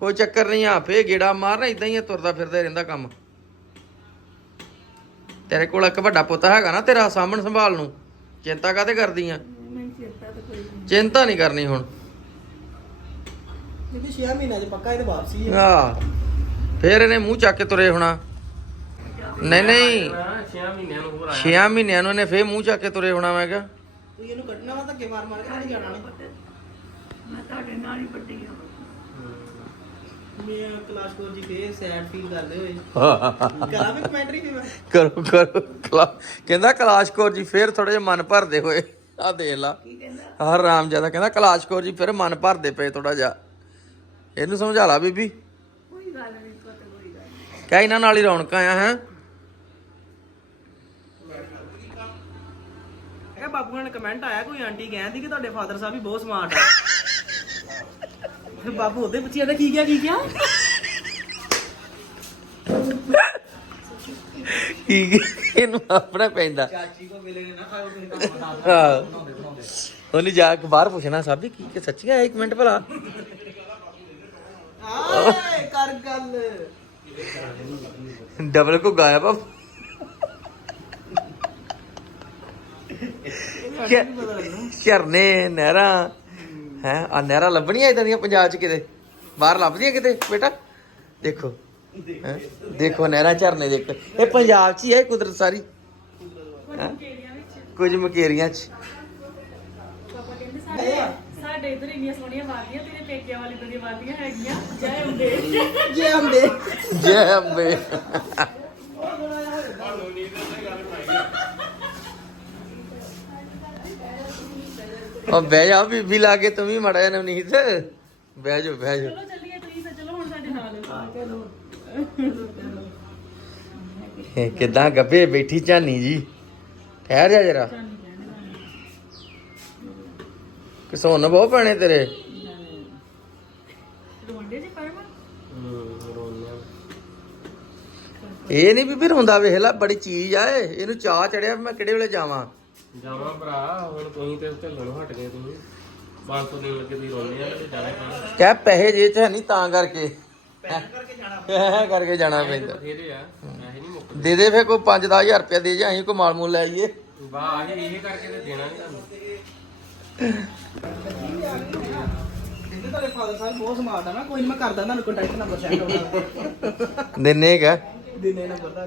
ਕੋਈ ਚੱਕਰ ਨਹੀਂ ਆ ਫੇ ਗੇੜਾ ਮਾਰਨਾ ਇਦਾਂ ਹੀ ਤੁਰਦਾ ਫਿਰਦਾ ਰਹਿੰਦਾ ਕੰਮ। ਤੇਰੇ ਕੋਲ ਇੱਕ ਵੱਡਾ ਪੁੱਤ ਹੈਗਾ ਨਾ ਤੇਰਾ ਸਾਹਮਣ ਸੰਭਾਲ ਨੂੰ। ਚਿੰਤਾ ਕਾਤੇ ਕਰਦੀ ਆ? ਚਿੰਤਾ ਤਾਂ ਕੋਈ ਨਹੀਂ। ਚਿੰਤਾ ਨਹੀਂ ਕਰਨੀ ਹੁਣ। ਕਿਉਂਕਿ 6 ਮਹੀਨਿਆਂ ਚ ਪੱਕਾ ਇਹਦੇ ਵਾਪਸੀ ਆ। ਫੇਰ ਇਹਨੇ ਮੂੰਹ ਚੱਕ ਕੇ ਤੁਰੇ ਹੋਣਾ। ਨਹੀਂ ਨਹੀਂ। 6 ਮਹੀਨਿਆਂ ਨੂੰ ਹੋਰ ਆਇਆ। 6 ਮਹੀਨਿਆਂ ਨੂੰ ਇਹਨੇ ਫੇਰ ਮੂੰਹ ਚੱਕ ਕੇ ਤੁਰੇ ਹੋਣਾ ਮੈਂ ਕਿਹਾ। ਤੂੰ ਇਹਨੂੰ ਕੱਢਣਾ ਵਾ ਧੱਕੇ ਮਾਰ ਮਾਰ ਕੇ ਨਹੀਂ ਜਾਣਾ ਮੈਂ ਤੁਹਾਡੇ ਨਾਲ ਹੀ ਵੱਡੀ ਹਾਂ ਮੈਂ ਕਲਾਸ ਕੋਰ ਜੀ ਫੇਰ ਸੈਡ ਫੀਲ ਕਰਦੇ ਹੋਏ। ਕਰਾਂ ਵੀ ਕਮੈਂਟਰੀ ਵੀ ਮੈਂ? ਕਰੋ ਕਰੋ ਕਲਾ- ਕਹਿੰਦਾ ਕਲਾਸ਼ ਕੌਰ ਜੀ ਫੇਰ ਥੋੜੇ ਜਿਹਾ ਮਨ ਭਰਦੇ ਹੋਏ। ਆ ਦੇਖ ਲਾ। ਹਰ ਰਾਮ ਜ਼ਿਆਦਾ ਕਹਿੰਦਾ ਕਲਾਸ਼ ਕੌਰ ਜੀ ਫਿਰ ਮਨ ਭਰਦੇ ਪਏ ਥੋੜਾ ਜਿਹਾ। ਇਹਨੂੰ ਸਮਝਾ ਲਾ ਬੀਬੀ। ਕੋਈ ਗੱਲ ਨਹੀਂ ਪੁੱਤ ਕੋਈ ਗੱਲ ਨਹੀਂ ਕਹਿ ਇਹਨਾਂ ਨਾਲ ਹੀ ਰੌਣਕਾਂ ਆ ਹੈ? ਕਿਹਾ ਬਾਪੂ ਨੇ ਕਮੈਂਟ ਆਇਆ ਕੋਈ ਆਂਟੀ ਕਹਿੰਦੀ ਕਿ ਤੁਹਾਡੇ ਫਾਦਰ ਸਾਹਿਬ ਵੀ ਬਹੁਤ ਸਮਾਰਟ ਆ। ਫਿਰ ਬਾਪੂ ਉਹਦੇ ਪੁੱਛੀ ਜਾਂਦਾ ਕੀ ਗਿਆ ਕੀ ਗਿਆ? ਕੀ ਇਹਨੂੰ ਆਪਣਾ ਪੈਂਦਾ। ਚਾਚੀ ਕੋ ਮਿਲੇ ਨੇ ਖਾਓ ਤੁਸੀਂ ਕੰਮ ਹਾਂ। ਉਹਨੇ ਜਾ ਕੇ ਬਾਹਰ ਪੁੱਛਣਾ ਸਾਬੀ ਕੀ ਕਿ ਸੱਚੀ ਆ ਇੱਕ ਮਿੰਟ ਭਲਾ? ਆਏ ਕਰ ਗੱਲ। ਡਬਲ ਕੋ ਗਾਇਆ ਬਾਬ ਝਰਨੇ ਨਹਿਰਾਂ ਹੈ? ਆ ਨਹਿਰਾਂ ਲੱਭਣੀਆਂ ਇਦਾਂ ਦੀਆਂ ਪੰਜਾਬ ਚ ਕਿਤੇ? ਬਾਹਰ ਲੱਭਦੀਆਂ ਕਿਤੇ ਬੇਟਾ? ਦੇਖੋ ਹੈਂ? ਦੇਖੋ ਨਹਿਰਾਂ ਝਰਨੇ ਦੇਖ ਇਹ ਪੰਜਾਬ ਚ ਹੀ ਹੈ ਕੁਦਰਤ ਸਾਰੀ? ਹੈਂ? ਕੁਝ ਮਕੇਰੀਆਂ ਚ। ਸਾਡੇ ਇਧਰ ਇੰਨੀਆਂ ਸੋਹਣੀਆਂ ਵਾਦੀਆਂ ਤੇਰੇ ਪੇਕਿਆਂ ਵਾਲੀ ਦੀਆਂ ਵਾਦੀਆਂ ਹੈਗੀਆਂ। ਜੈ ਹੁੰਦੇ ਜੇ ਹਮਦੇ ਜੈ ਅੰਬੇ। ਉਹ ਬਹਿ ਜਾ ਬੀਬੀ ਲਾ ਕੇ ਤੂੰ ਵੀ ਮੜਾ ਜਾ ਨਵਨੀਤ। ਬਹਿ ਜਾ ਬਹਿ ਜਾ। ਚਲੋ ਚੱਲੀਏ ਤੁਸੀਂ ਤਾਂ ਚਲੋ ਹੁਣ ਸਾਡੇ ਨਾਲ। ਇਹ ਕਿਦਾਂ ਗੱਬੇ ਬੈਠੀ ਝਾਨੀ ਜੀ? ਠਹਿਰ ਜਾ ਜਰਾ। ਕਿਸੋਨ ਬਹੁਤ ਪੈਣੇ ਤੇਰੇ। ਰੋਂਡੇ ਜੀ ਪਰਮ? ਇਹ ਨਹੀਂ ਬੀਬੀ ਰੋਂਦਾ ਵੇਖ ਲੈ ਬੜੀ ਚੀਜ਼ ਆ ਇਹ। ਇਹਨੂੰ ਚਾਹ ਚੜਿਆ ਵੀ ਮੈਂ ਕਿਹੜੇ ਵੇਲੇ ਜਾਵਾਂ। ਜਾਵਾਂ ਭਰਾ ਹੁਣ ਤੁਸੀਂ ਤੇ ਢੱਲਣ ਹਟ ਗਏ ਤੁਸੀਂ। 500 ਦੇਣ ਲੱਗੇ ਤੁਸੀਂ ਰੋਣੇ ਆ ਤੇ ਜਾਣਾ ਪੈਣਾ। ਕਹਿ ਪੈਸੇ ਜੇ ਚ ਹੈ ਨਹੀਂ ਤਾਂ ਕਰਕੇ। ਪੈਸੇ ਕਰਕੇ ਜਾਣਾ ਪੈਂਦਾ। ਬਥੇਰੇ ਆ ਪੈਸੇ ਨਹੀਂ ਮੁੱਕਦੇ। ਦੇ ਦੇ ਫੇ ਕੋਈ 5-10000 ਰੁਪਇਆ ਦੇ ਜਾ ਅਸੀਂ ਕੋਈ ਮਾਲ ਮੂਲ ਲੈ ਆਈਏ। ਵਾਹ ਇਹ ਇਹ ਕਰਕੇ ਤੇ ਦੇਣਾ ਨਹੀਂ ਤੁਹਾਨੂੰ। ਕਹਿੰਦੇ ਤੁਹਾਡੇ ਫਾਦਰ ਸਾਹਿਬ ਬਹੁਤ ਸਮਾਰਟ ਆ ਨਾ। ਕੋਈ ਨਹੀਂ ਮੈਂ ਕਰਦਾ ਤੁਹਾਨੂੰ ਕੰਟੈਕਟ ਨੰਬਰ ਸੈਂਡ ਕਰਦਾ। ਦਿਨੇ ਹੈਗਾ। ਦਿਨੇ ਨੰਬਰ ਦਾ।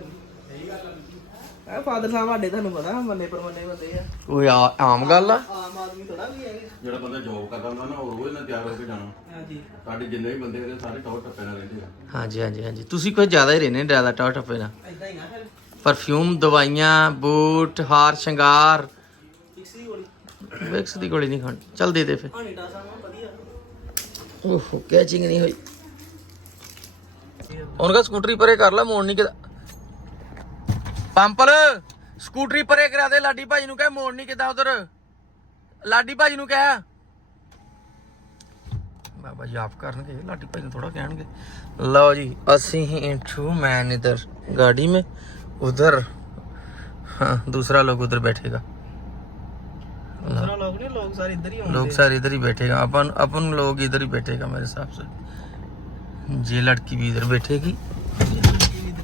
ਆ ਫਾਦਰ ਸਾਹਿਬ ਸਾਡੇ ਤੁਹਾਨੂੰ ਪਤਾ ਮੰਨੇ ਪਰਮੰਨੇ ਬੰਦੇ ਆ। ਕੋਈ ਆ- ਆਮ ਗੱਲ ਆ। ਆਮ ਆਦਮੀ ਥੋੜਾ ਵੀ ਹੈਗੇ। ਜਿਹੜਾ ਬੰਦਾ ਜੌਬ ਕਰਦਾ ਹੁੰਦਾ ਨਾ ਉਹ ਰੋਜ਼ ਨਾਲ ਤਿਆਰ ਹੋ ਕੇ ਜਾਣਾ। ਹਾਂਜੀ। ਸਾਡੇ ਜਿੰਨੇ ਵੀ ਬੰਦੇ ਇਹਦੇ ਸਾਰੇ ਟੌਰ ਟੱਪੇ ਨਾਲ ਰਹਿੰਦੇ ਆ। ਹਾਂਜੀ ਹਾਂਜੀ ਹਾਂਜੀ। ਤੁਸੀਂ ਕੁਝ ਜ਼ਿਆਦਾ ਹੀ ਰਹਿੰਦੇ ਜ਼ਿਆਦਾ ਟੌਰ ਟੱਪੇ ਨਾਲ? ਐਦਾਂ ਹੀ ਨਾ ਫਿਰ। ਪਰਫਿਊਮ ਦਵਾਈਆਂ ਬੂਟ ਹਾਰ ਸ਼ਿੰਗਾਰ। ਫਿਕਸ ਗੋਲੀ। ਵਿਕਸ ਦੀ ਗੋਲੀ ਨਹੀਂ ਖਾਣੀ। ਚੱਲ ਦੇ ਦੇ ਫੇ ਹਾਨੀਟਾ ਸਾਹਿਬ ਵਧੀਆ। ਓਹੋ ਕੈਚਿੰਗ ਨਹੀਂ ਹੋਈ। ਉਹਨਾਂ ਦਾ ਸਕੂਟਰੀ ਪਰੇ ਕਰ ਲੈ ਮੋੜ ਨਹੀਂ ਕਿਦਾ ਪੰਪਲ ਸਕੂਟਰੀ ਪਰੇ ਕਰਾ ਦੇ ਲਾਡੀ ਭਾਜੀ ਨੂੰ ਕਹਿ ਮੋੜ ਨਹੀਂ ਕਿਦਾਂ ਉਧਰ। ਲਾਡੀ ਭਾਜੀ ਨੂੰ ਕਹਿ। ਬਾਬਾ ਜੀ ਆਪ ਕਰਨਗੇ ਲਾਡੀ ਭਾਈ ਨੂੰ ਥੋੜਾ ਕਹਿਣਗੇ। ਲਓ ਜੀ ਅਸੀਂ ਹੀ ਇੰਟੂ ਮੈਨ ਇਧਰ ਗਾੜੀ ਮੇ ਉਧਰ। ਹਾਂ ਦੂਸਰਾ ਲੋਕ ਉਧਰ ਬੈਠੇਗਾ। ਦੂਸਰਾ ਲੋਕ ਨਹੀਂ ਲੋਕ ਸਾਰੇ ਇਧਰ ਹੀ ਹੋਣਗੇ। ਲੋਕ ਸਾਰੇ ਇਧਰ ਹੀ ਬੈਠੇਗਾ। ਆਪਾਂ ਆਪਨ ਲੋਕ ਇਧਰ ਹੀ ਬੈਠੇਗਾ ਮੇਰੇ ਹਿਸਾਬ ਸੇ। ਜੇ ਲੜਕੀ ਵੀ ਇਧਰ ਬੈਠੇਗੀ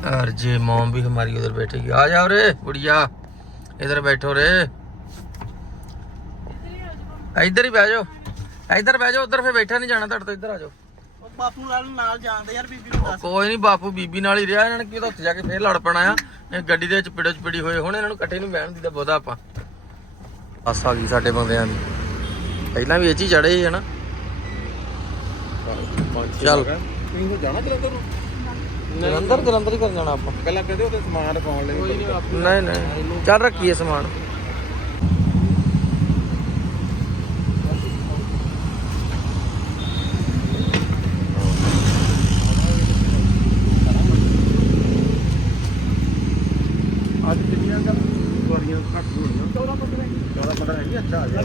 और ये मॉम भी हमारी उधर बैठेगी आ जाओ रे बुढ़िया इधर बैठो रे इधर ही बैठ जाओ इधर बैठ जाओ उधर फिर बैठा नहीं जाना ਤੁਹਾਡੇ ਤੋਂ ਇੱਧਰ ਆ ਜਾਓ ਉਹ ਬਾਪੂ ਨਾਲ ਨਾਲ ਜਾਂਦੇ ਯਾਰ ਬੀਬੀ ਨੂੰ ਦੱਸ ਕੋਈ ਨਹੀਂ ਬਾਪੂ ਬੀਬੀ ਨਾਲ ਹੀ ਰਿਹਾ ਇਹਨਾਂ ਨੇ ਕੀ ਉਹਦਾ ਉੱਥੇ ਜਾ ਕੇ ਫੇਰ ਲੜ ਪੈਣਾ ਆ ਇਹ ਗੱਡੀ ਦੇ ਵਿੱਚ ਪਿੜੋ ਚ ਪਿੜੀ ਹੋਏ ਹੁਣ ਇਹਨਾਂ ਨੂੰ ਇਕੱਠੇ ਨੂੰ ਬਹਿਣ ਦੀ ਤਾਂ ਬਹੁਤਾ ਆਪਾਂ ਬੱਸ ਆ ਗਈ ਸਾਡੇ ਬੰਦਿਆਂ ਦੀ ਪਹਿਲਾਂ ਵੀ ਇਹ 'ਚ ਹੀ ਚੜੇ ਸੀ ਹਨਾ ਚੱਲ ਤੁਸੀਂ ਤਾਂ ਜਾਣਾ ਜਲੰਧਰ ਨੂੰ ਜਲੰਧਰ ਜਲੰਧਰ ਹੀ ਕਰ ਜਾਣਾ ਆਪਾਂ। ਪਹਿਲਾਂ ਕਹਦੇ ਉਹਦੇ ਸਮਾਨ ਰਖਾਉਣ ਲਈ ਕੋਈ ਨਹੀਂ ਨਹੀਂ ਨਹੀਂ। ਚੱਲ ਰੱਖੀਏ ਸਮਾਨ। ਅੱਜ ਕਿੰਨੀਆਂ ਦਾ ਸਵਾਰੀਆਂ ਘੱਟ ਹੋਣੀਆਂ 14 15 14 15 ਨਹੀਂ ਅੱਛਾ ਆ ਗਿਆ।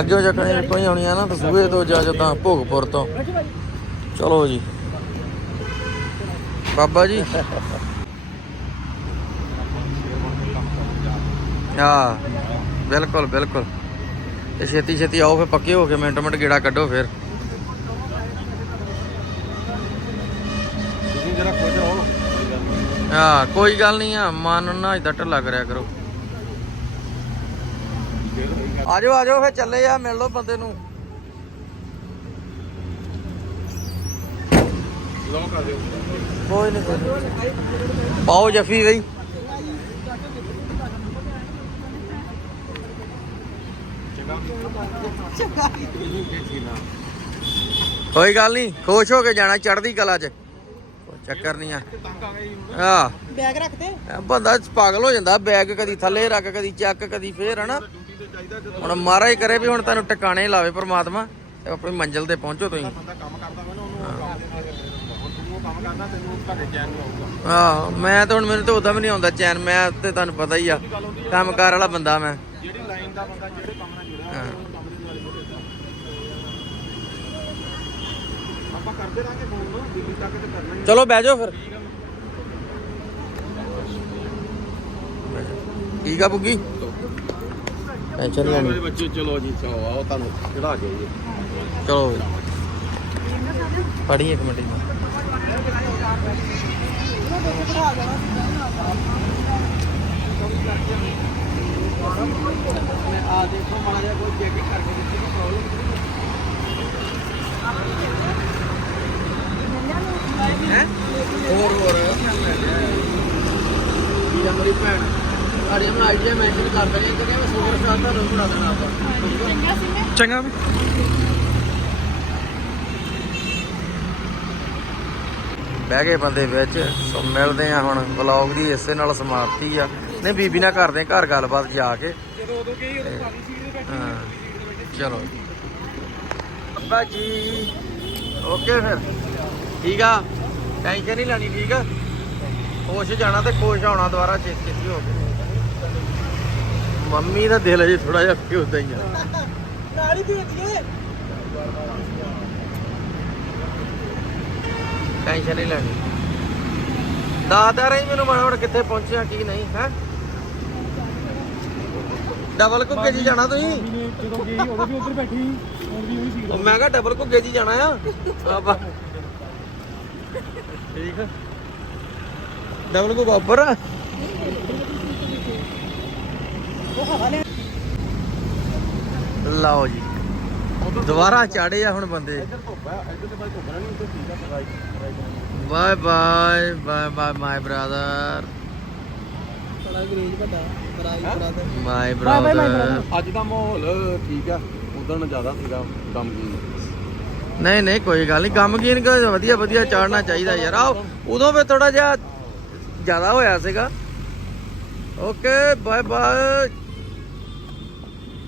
ਅੱਗੇ ਚੱਕਣੇ ਕੋਈ ਆਉਣੀਆਂ ਨਾ ਦਸੂਏ ਤੋਂ ਜਾਂ ਜਦਾਂ ਭੋਗਪੁਰ ਤੋਂ। ਚਲੋ ਜੀ। ਬਾਬਾ ਜੀ। ਹਾਂ, ਬਿਲਕੁਲ ਬਿਲਕੁਲ। ਤੇ ਛੇਤੀ ਛੇਤੀ ਆਓ ਫੇ ਪੱਕੇ ਹੋ ਕੇ ਮਿੰਟ ਮਿੰਟ ਗੇੜਾ ਕੱਢੋ ਫਿਰ। ਹਾਂ, ਕੋਈ ਗੱਲ ਨਹੀਂ ਆ, ਮਨ ਨਾ ਇਦਾਂ ਢਿੱਲਾ ਕਰਿਆ ਕਰੋ। ਆਜੋ ਆਜੋ ਫੇ ਚੱਲੇ ਆ, ਮਿਲ ਲਓ ਬੰਦੇ ਨੂੰ। ਲੋ ਕਰ ਦਿਓ। ਕੋਈ ਨਹੀਂ। ਪਾਓ ਜੱਫੀ ਬਈ। ਕੋਈ ਗੱਲ ਨਹੀਂ ਖੁਸ਼ ਹੋ ਕੇ ਜਾਣਾ ਚੜ੍ਹਦੀ ਕਲਾ 'ਚ। ਕੋਈ ਚੱਕਰ ਨਹੀਂ ਆ। ਆ ਬੈਗ ਰੱਖਦੇ ਬੰਦਾ ਪਾਗਲ ਹੋ ਜਾਂਦਾ ਬੈਗ ਕਦੀ ਥੱਲੇ ਰੱਖ ਕਦੀ ਚੱਕ ਕਦੀ ਫੇਰ ਹਨਾ? ਹੁਣ ਮਹਾਰਾਜ ਕਰੇ ਵੀ ਹੁਣ ਤੁਹਾਨੂੰ ਟਿਕਾਣੇ ਲਾਵੇ ਪ੍ਰਮਾਤਮਾ ਤੇ ਆਪਣੀ ਮੰਜ਼ਿਲ ਤੇ ਪਹੁੰਚੋ ਤੁਸੀਂ ਬੰਦਾ ਕੰਮ ਕਰਦਾ ਵਾ ਨਾ ਉਹਨੂੰ ਕੰਮ ਦੇ ਨਾਲ ਹੁਣ ਤੂੰ ਉਹ ਕੰਮ ਕਰਦਾ ਤੈਨੂੰ ਤੁਹਾਡੇ ਚੈਨ ਨਹੀਂ ਆਊਗਾ। ਆਹ ਮੈਂ ਤਾਂ ਹੁਣ ਮੈਨੂੰ ਤਾਂ ਉਦਾਂ ਵੀ ਨਹੀਂ ਆਉਂਦਾ ਚੈਨ ਮੈਂ ਤੇ ਤੁਹਾਨੂੰ ਪਤਾ ਹੀ ਆ ਕੰਮਕਾਰ ਵਾਲਾ ਬੰਦਾ ਮੈਂ। ਜਿਹੜੀ ਲਾਈਨ ਦਾ ਬੰਦਾ ਜਿਹੜੇ ਕੰਮ ਨਾਲ ਜੁੜਿਆ ਹਾਂ। ਉਹ ਕੰਮ ਦੀ ਵਾਰੀ ਆਪਾਂ ਕਰਦੇ ਰਾਂਗੇ ਫੋਨ ਨੂੰ ਦਿੱਲੀ ਤੱਕ ਤੇ ਕਰਨਾ ਹੀ ਚਲੋ ਬਹਿ ਜਾਓ ਫਿਰ। ਠੀਕ ਆ ਬੁੱਗੀ? ਟੈਨਸ਼ਨ ਲੈਣੀ। ਮੇਰੇ ਬੱਚੇ ਚਲੋ ਜੀ ਚਲੋ ਆਓ ਤੁਹਾਨੂੰ ਚੜਾ ਕੇ ਜੀ ਚਲੋ। ਪੜੀ ਇੱਕ ਮਿੰਟ ਜੀ ਆ ਦੇਖੋ ਮਾੜਾ ਜਿਹਾ ਕੋਈ ਚੈਕਿੰਗ ਕਰਕੇ ਦਿੱਤੀ ਕੋਈ ਪ੍ਰੋਬਲਮ ਹੋਰ ਹੋਰ ਕੀ ਮੇਰੀ ਭੈਣ ਸਾਡੀ ਮੈਂ ਆਈਡੀਆ ਮੈਂਸ਼ਨ ਕਰ ਦੇਣੀ ਤੇ ਕਹਿੰਦਾ ਸੁਪਰ ਸਟਾਰ ਦਾ ਰੋਲ ਬਣਾ ਦੇਣਾ ਆਪਾਂ ਚੰਗਾ ਵੀ ਬਹਿ ਗਏ ਬੰਦੇ ਵਿੱਚ ਸੋ ਮਿਲਦੇ ਆ ਹੁਣ ਵਲੌਗ ਦੀ ਇਸੇ ਨਾਲ ਸਮਾਪਤੀ ਆ। ਨਹੀਂ ਬੀਬੀ ਨਾਲ ਕਰਦੇ ਆ ਘਰ ਗੱਲਬਾਤ ਜਾ ਕੇ। ਜਦੋਂ ਉਦੋਂ ਕਹੀ ਉਦੋਂ ਖਾਲੀ ਸੀਟ ਤੇ ਬੈਠੀ ਹਾਂ ਚਲੋ। ਅੱਬਾ ਜੀ ਓਕੇ ਫਿਰ। ਠੀਕ ਆ? ਟੈਨਸ਼ਨ ਨਹੀਂ ਲੈਣੀ ਠੀਕ ਆ? ਖੁਸ਼ ਜਾਣਾ ਤੇ ਖੁਸ਼ ਆਉਣਾ ਦੁਬਾਰਾ ਛੇਤੀ ਛੇਤੀ ਹੋ ਕੇ ਮੰਮੀ ਦਾ ਦਿਲ ਜੇ ਥੋੜਾ ਜਿਹਾ ਕਿ ਉਦਾਂ ਹੀ ਆ। [laughs] ਨਾਲ ਹੀ ਭੇਜ ਦਈਏ ਟੈਨਸ਼ਨ ਨਹੀਂ ਲੈਣੀ। ਦੱਸਦਾ ਰਹੀ ਮੈਨੂੰ ਮਾੜਾ ਮਾੜਾ ਕਿੱਥੇ ਪਹੁੰਚਿਆ ਕੀ ਨਹੀਂ ਹੈ? ਡਬਲ ਘੁੱਗੇ ਜੀ ਜਾਣਾ ਤੁਸੀਂ? ਜਦੋਂ ਗਈ ਉਦੋਂ ਵੀ ਉੱਧਰ ਬੈਠੀ ਹੁਣ ਵੀ ਉਹੀ ਸੀ ਉਹ ਮੈਂ ਕਿਹਾ ਡਬਲ ਘੁੱਗੇ ਜੀ ਜਾਣਾ ਆ। ਆਪਾਂ ਠੀਕ ਡਬਲ ਘੁੱਗਾ ਉੱਪਰ। ਲਓ ਜੀ। ਦੁਬਾਰਾ ਚਾੜੇ ਆ ਹੁਣ ਬੰਦੇ। ਆ bye bye bye bye my brother ਬੜਾ ਅੰਗਰੇਜ਼ ਵੱਡਾ ਬਰਾਈ ਮਾਈ ਬ੍ਰਦਰ ਅੱਜ ਦਾ ਮਾਹੌਲ ਠੀਕ ਆ ਉਦੋਂ ਜ਼ਿਆਦਾ ਸੀਗਾ ਗਮਗੀਨ ਨਹੀਂ ਨਹੀਂ ਕੋਈ ਗੱਲ ਨਹੀਂ ਗਮਗੀਨ ਕਾ ਵਧੀਆ ਵਧੀਆ ਚਾੜਨਾ ਚਾਹੀਦਾ ਯਾਰ। ਆਓ ਉਦੋਂ ਵੀ ਥੋੜਾ ਜਿਹਾ ਜ਼ਿਆਦਾ ਹੋਇਆ ਸੀਗਾ। ਓਕੇ ਬਾਏ ਬਾਏ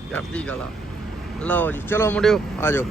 ਚੜ੍ਹਦੀ ਕਲਾ। ਲਓ ਜੀ ਚਲੋ ਮੁੰਡਿਓ ਆ ਜਾਓ।